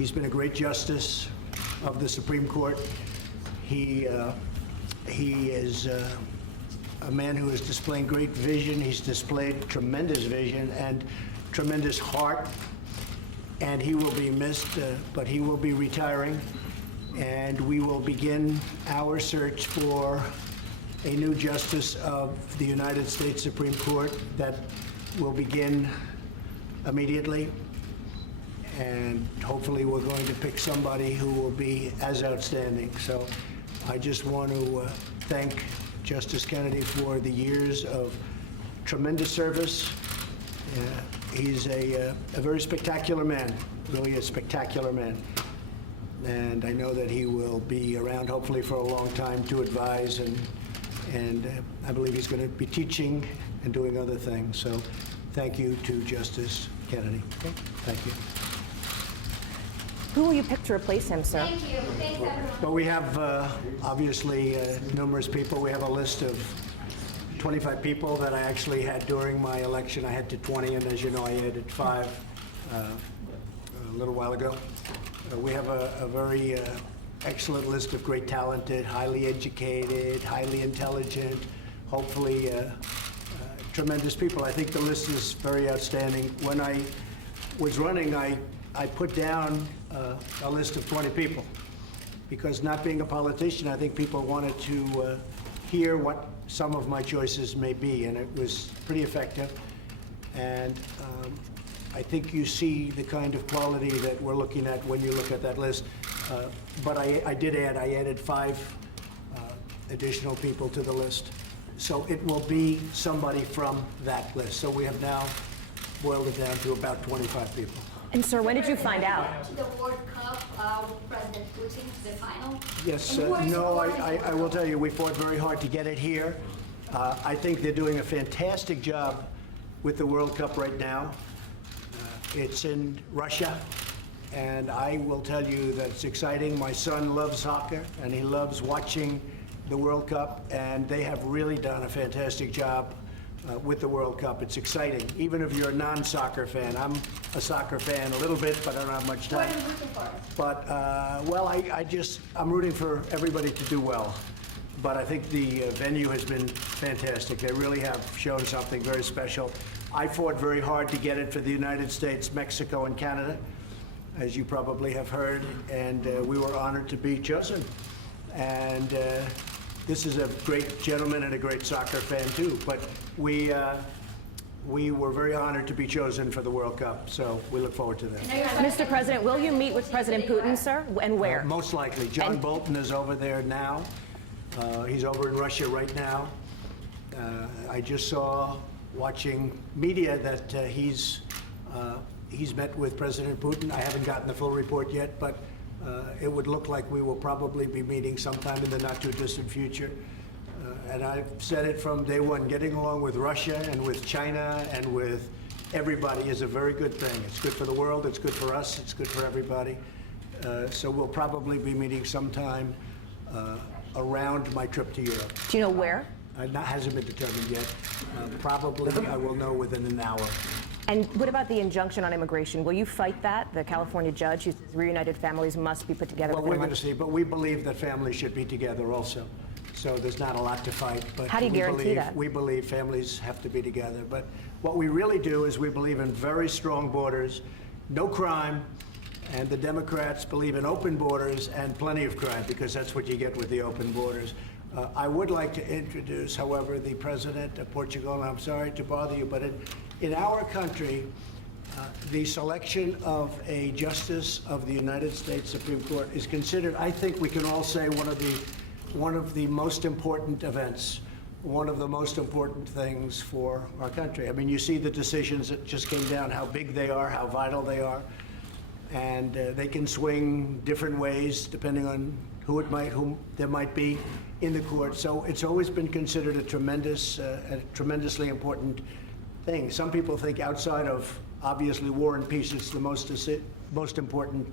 He's been a great justice of the Supreme Court. He is a man who is displaying great vision. He's displayed tremendous vision and tremendous heart, and he will be missed, but he will be retiring, and we will begin our search for a new justice of the United States Supreme Court that will begin immediately, and hopefully we're going to pick somebody who will be as outstanding. So I just want to thank Justice Kennedy for the years of tremendous service. He's a very spectacular man, really a spectacular man. And I know that he will be around hopefully for a long time to advise, and I believe he's going to be teaching and doing other things. So thank you to Justice Kennedy. Okay. Thank you. Who will you pick to replace him, sir? Thank you. Thanks, everyone. Well, we have obviously numerous people. We have a list of 25 people that I actually had during my election. I had to 20, and as you know, I added 5 a little while ago. We have a very excellent list of great talented, highly educated, highly intelligent, hopefully tremendous people. I think the list is very outstanding. When I was running, I put down a list of 20 people because, not being a politician, I think people wanted to hear what some of my choices may be, and it was pretty effective. And I think you see the kind of quality that we're looking at when you look at that list. But I added 5 additional people to the list. So it will be somebody from that list. So we have now boiled it down to about 25 people. And sir, when did you find out? To the World Cup with President Putin, the final. Yes, And who are you no, supporting? I will tell you, we fought very hard to get it here. I think they're doing a fantastic job with the World Cup right now. It's in Russia, and I will tell you that it's exciting. My son loves soccer, and he loves watching the World Cup, and they have really done a fantastic job with the World Cup. It's exciting, even if you're a non-soccer fan. I'm a soccer fan a little bit, but I don't have much What time. are you rooting for? But, well, I'm rooting for everybody to do well. But I think the venue has been fantastic. They really have shown something very special. I fought very hard to get it for the United States, Mexico, and Canada, as you probably have heard, and we were honored to be chosen. And this is a great gentleman and a great soccer fan, too. But we were very honored to be chosen for the World Cup, so we look forward to that. Mr. President, will you meet with President Putin, sir? And where? Most likely. John Bolton is over there now. He's over in Russia right now. I just saw, watching media, that he's met with President Putin. I haven't gotten the full report yet, but it would look like we will probably be meeting sometime in the not-too-distant future. And I've said it from day one, getting along with Russia and with China and with everybody is a very good thing. It's good for the world, it's good for us, it's good for everybody. So we'll probably be meeting sometime around my trip to Europe. Do you know where? That hasn't been determined yet. Probably I will know within an hour. And what about the injunction on immigration? Will you fight that? The California judge who says reunited families must be put together. Well, we're going to see, but we believe that families should be together also. So there's not a lot to fight. But how do you guarantee that? We believe families have to be together. But what we really do is we believe in very strong borders, no crime, and the Democrats believe in open borders and plenty of crime, because that's what you get with the open borders. I would like to introduce, however, the President of Portugal, and I'm sorry to bother you, but in our country, the selection of a justice of the United States Supreme Court is considered, I think we can all say, one of the most important events, one of the most important things for our country. I mean, you see the decisions that just came down, how big they are, how vital they are, and they can swing different ways depending on whom there might be in the court. So it's always been considered a tremendously important thing. Some people think outside of, obviously, war and peace, it's the most important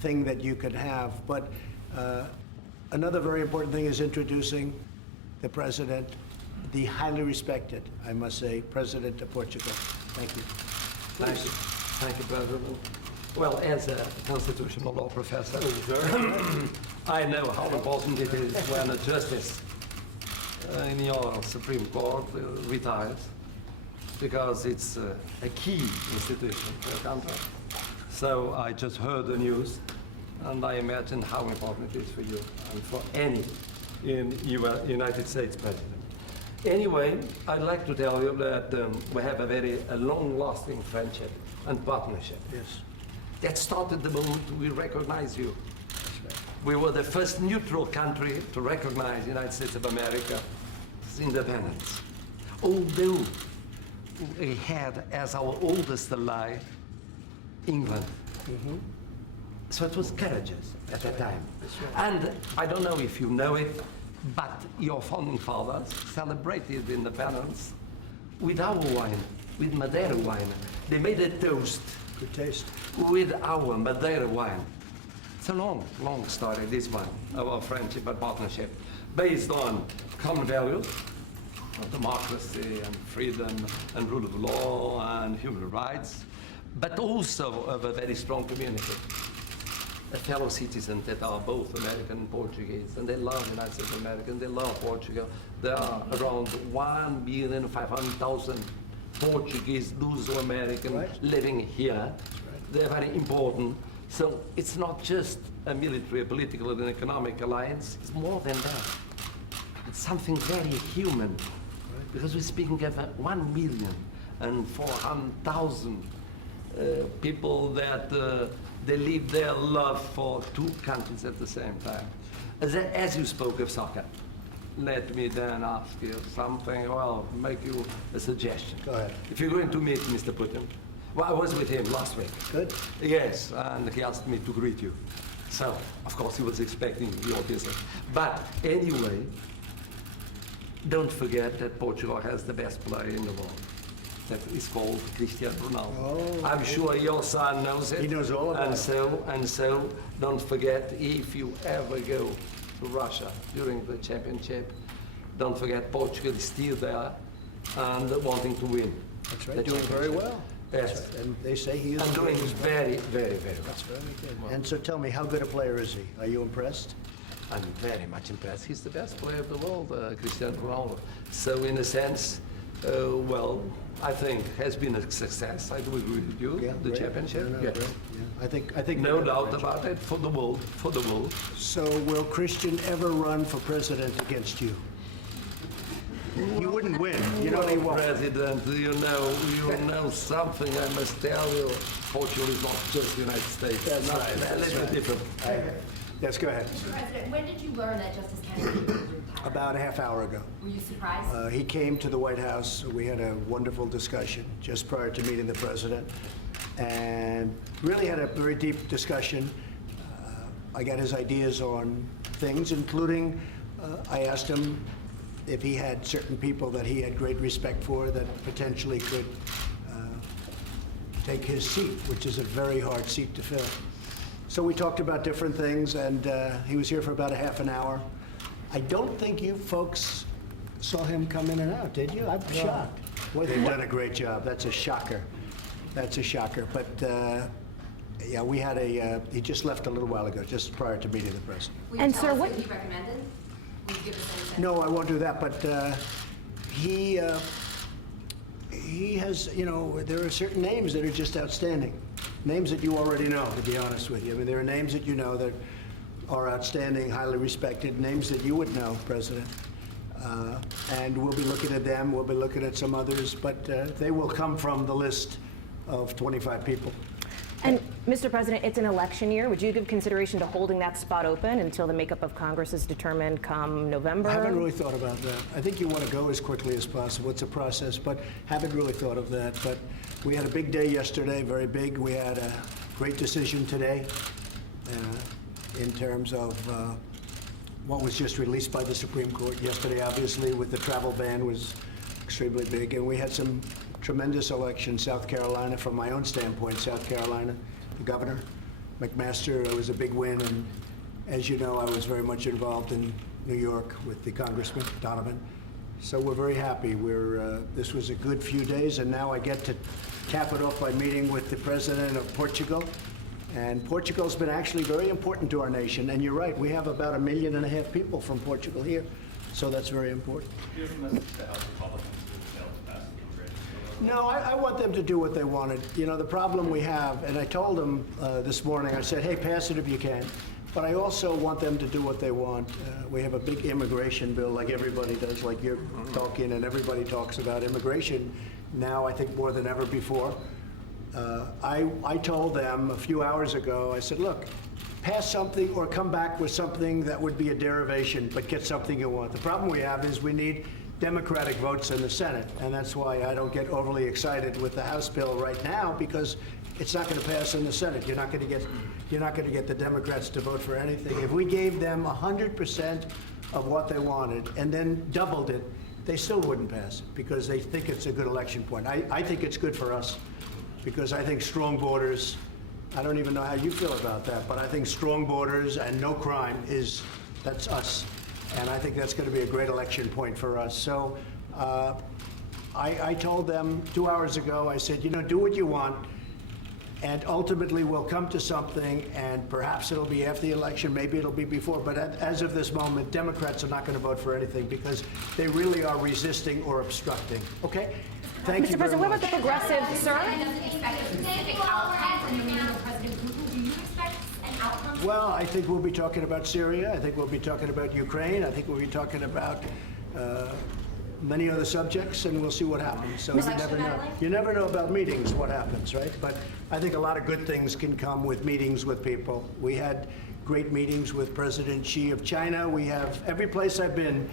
thing that you could have. But another very important thing is introducing the president, the highly respected, I must say, President of Portugal. Thank you. Thank you, President. Well, as a constitutional law professor, I know how important it is when a justice in your Supreme Court retires, because it's a key institution for a country. So I just heard the news, and I imagine how important it is for you and for any United States president. Anyway, I'd like to tell you that we have a long-lasting friendship and partnership. Yes. That started the moment we recognized you. We were the first neutral country to recognize the United States of America's independence. Although we had as our oldest ally England. So it was courageous at that time. And I don't know if you know it, but your founding fathers celebrated independence with our wine, with Madeira wine. They made a toast Good taste. with our Madeira wine. It's a long, long story, this one, our friendship and partnership, based on common values, of democracy and freedom and rule of law and human rights, but also of a very strong community. Fellow citizens that are both American and Portuguese, and they love the United States of America, and they love Portugal. There are around 1,500,000 Portuguese, Luso-American Right. living here. They're very important. So it's not just a military, a political, and an economic alliance. It's more than that. It's something very human, because we're speaking of 1,400,000 people that they live their love for two countries at the same time. As you spoke of soccer, let me then ask you something, well, make you a suggestion. Go ahead. If you're going to meet Mr. Putin, well, I was with him last week. Good. Yes, and he asked me to greet you. So, of course, he was expecting your visit. But anyway, don't forget that Portugal has the best player in the world. That is called Cristiano Ronaldo. Oh, I'm sure your son knows it. He knows all about it. And so, don't forget, if you ever go to Russia during the championship, don't forget Portugal is still there and wanting to win. That's the right, doing very championship. well. Yes. That's right. And they say he is. And doing very, very, very well. That's very good. And so tell me, how good a player is he? Are you impressed? I'm very much impressed. He's the best player of the world, Cristiano Ronaldo. So in a sense, well, I think has been a success. I do agree with you. The great. championship. No, Yeah. great. Yeah. I think. No doubt about it. For the world. For the world. So will Christian ever run for president against you? You wouldn't win. You know he won't. President, you know something. I must tell you. Portugal is not just the United States. That's Not- right, A that's little right. bit different. Yes, go ahead. Mr. President, when did you learn that Justice Kennedy was retired? About a half hour ago. Were you surprised? He came to the White House. We had a wonderful discussion just prior to meeting the president, and really had a very deep discussion. I got his ideas on things, including I asked him if he had certain people that he had great respect for that potentially could take his seat, which is a very hard seat to fill. So we talked about different things, and he was here for about a half an hour. I don't think you folks saw him come in and out, did you? I'm shocked. Boy, they've done a great job. That's a shocker. That's a shocker. But yeah, we had he just left a little while ago, just prior to meeting the president. Will you And tell sir, us what- he recommended? Will you give us any sense? No, I won't do that, but he has, there are certain names that are just outstanding. Names that you already know, to be honest with you. I mean, there are names that you know that are outstanding, highly respected, names that you would know, President. And we'll be looking at them, we'll be looking at some others, but they will come from the list of 25 people. And, Mr. President, it's an election year. Would you give consideration to holding that spot open until the makeup of Congress is determined come November? I haven't really thought about that. I think you want to go as quickly as possible. It's a process, but haven't really thought of that. But we had a big day yesterday, very big. We had a great decision today in terms of what was just released by the Supreme Court yesterday, obviously, with the travel ban was extremely big. And we had some tremendous elections. South Carolina, from my own standpoint, South Carolina, the governor, McMaster, it was a big win. And as you know, I was very much involved in New York with the Congressman, Donovan. So we're very happy. This was a good few days, and now I get to cap it off by meeting with the president of Portugal And Portugal's been actually very important to our nation. And you're right, we have about 1.5 million people from Portugal here. So that's very important. Here's a message to House Republicans who failed to pass the immigration bill. No, I want them to do what they wanted. You know, the problem we have, and I told them this morning, I said, hey, pass it if you can. But I also want them to do what they want. We have a big immigration bill like everybody does, like you're talking, and everybody talks about immigration now, I think more than ever before. I told them a few hours ago, I said, look, pass something or come back with something that would be a derivation, but get something you want. The problem we have is we need Democratic votes in the Senate, and that's why I don't get overly excited with the House bill right now, because it's not going to pass in the Senate. You're not going to get the Democrats to vote for anything. If we gave them 100% of what they wanted and then doubled it, they still wouldn't pass it because they think it's a good election point. I think it's good for us because I think strong borders, I don't even know how you feel about that, but I think strong borders and no crime that's us. And I think that's going to be a great election point for us. So I told them 2 hours ago, I said, you know, do what you want, and ultimately we'll come to something, and perhaps it'll be after the election, maybe it'll be before, but as of this moment, Democrats are not going to vote for anything because they really are resisting or obstructing. Okay? Thank you Mr. very President, what much. about the progressive, sir? Doesn't expect a specific outcome from the meeting with President Putin. Do you expect an outcome? Well, I think we'll be talking about Syria. I think we'll be talking about Ukraine. I think we'll be talking about many other subjects, and we'll see what happens. So you never know. You never know about meetings, what happens, right? But I think a lot of good things can come with meetings with people. We had great meetings with President Xi of China. We have, every place I've been,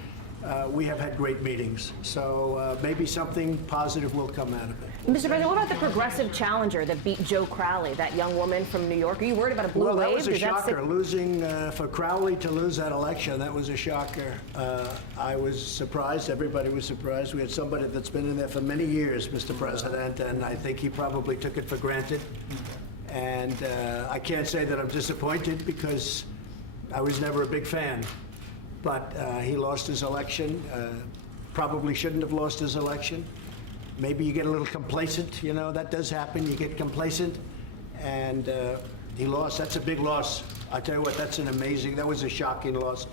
we have had great meetings. So maybe something positive will come out of it. Mr. President, what about the progressive challenger that beat Joe Crowley, that young woman from New York? Are you worried about a blue wave? Well, that was a Does that shocker. Losing for Crowley to lose that election, that was a shocker. I was surprised. Everybody was surprised. We had somebody that's been in there for many years, Mr. President, and I think he probably took it for granted. And I can't say that I'm disappointed because I was never a big fan. But he lost his election. Probably shouldn't have lost his election. Maybe you get a little complacent, you know, that does happen. You get complacent, and he lost. That's a big loss. I tell you what, that was a shocking loss,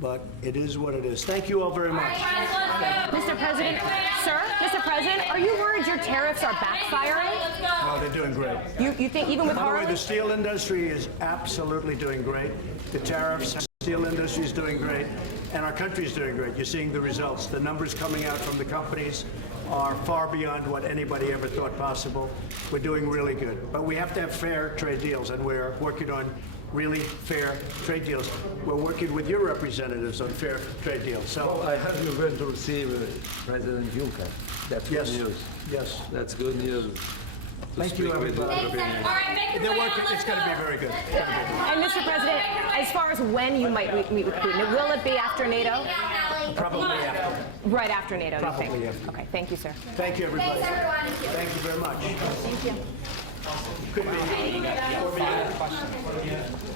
but it is what it is. Thank you all very much. Mr. President, sir, Mr. President, are you worried your tariffs are backfiring? No, they're doing great. You think even with By the way, Harley? the steel industry is absolutely doing great. The tariffs, the steel industry is doing great, and our country is doing great. You're seeing the results. The numbers coming out from the companies are far beyond what anybody ever thought possible. We're doing really good. But we have to have fair trade deals, and we're working on really fair trade deals. We're working with your representatives on fair trade deals. So, I heard you're going to receive President Juncker. That's good yes, news. yes. That's good news. Thank you, everybody. All right, make your They're way working. on. It's going to be very good. It's gonna be good. And Mr. President, as far as when you might meet with Putin, will it be after NATO? Probably after. Right after NATO, you Probably think? after. Okay, thank you, sir. Thank you, everybody. Thanks, everyone. Thank you very much. Thank you. Could be.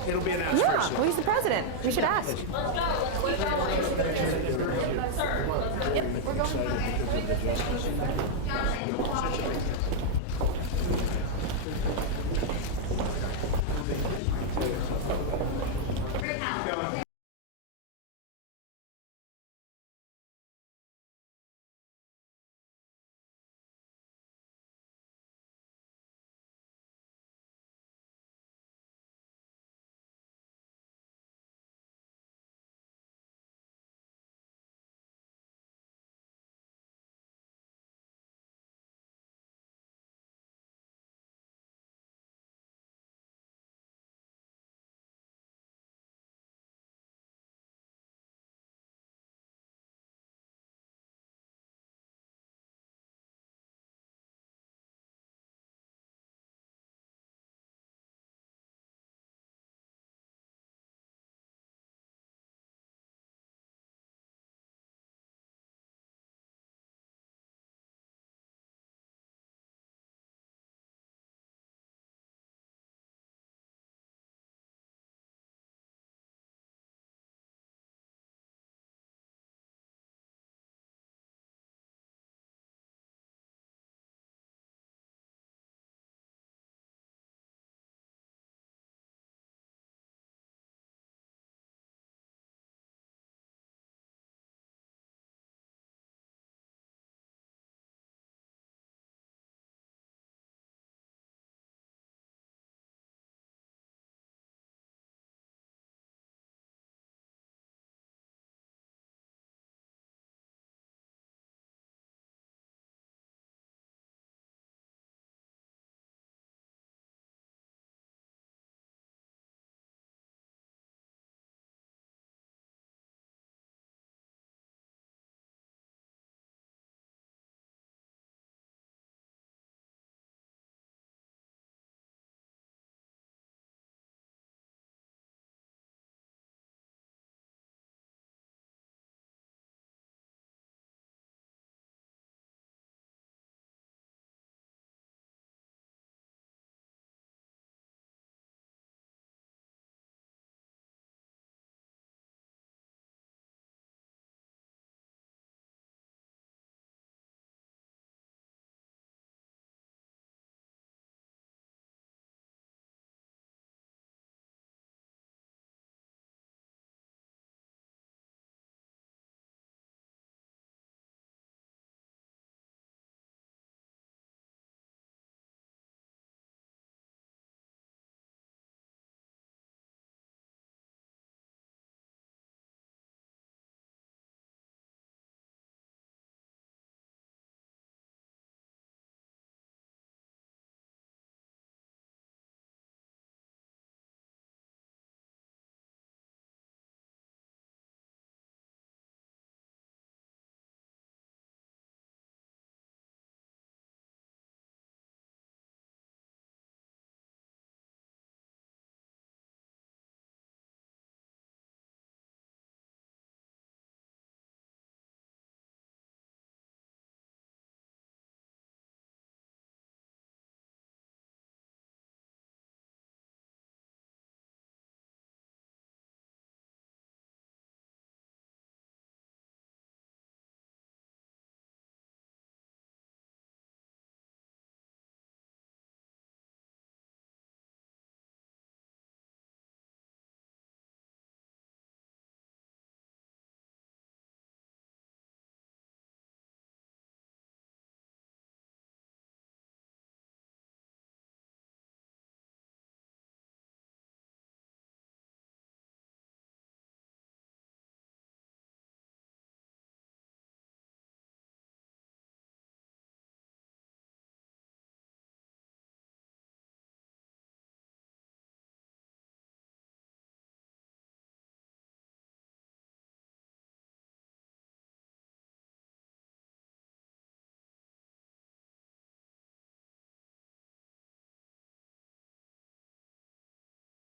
It'll be announced very Yeah, soon. well, he's the president. We should ask. Excited because of the justice. Such a big